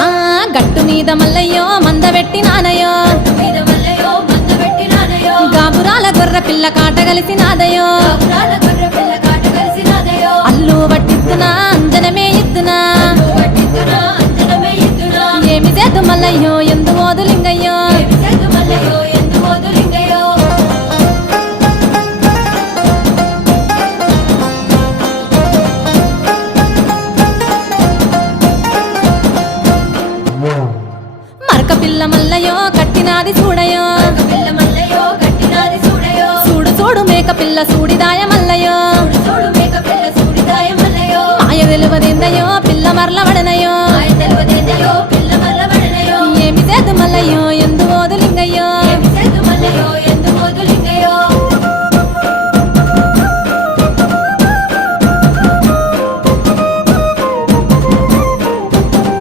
ఆ గట్టు మీద మల్లయ్యో మందబెట్టి నానయో గాబురాల గొర్ర పిల్ల కాట కలిసి నాదయో అల్లు పట్టిద్దునా అంజనమే ఇద్దునా ఏమి చేద్దు మల్లయ్యో ఎందు ఓదులింగయ్యో మరక పిల్ల మల్లయ్యో కట్టినాది చూడయో చూడు చూడు మేక పిల్ల సూడిదాయ మల్లయ్యో మాయ వెలువదిందయో పిల్ల మరల వడనయో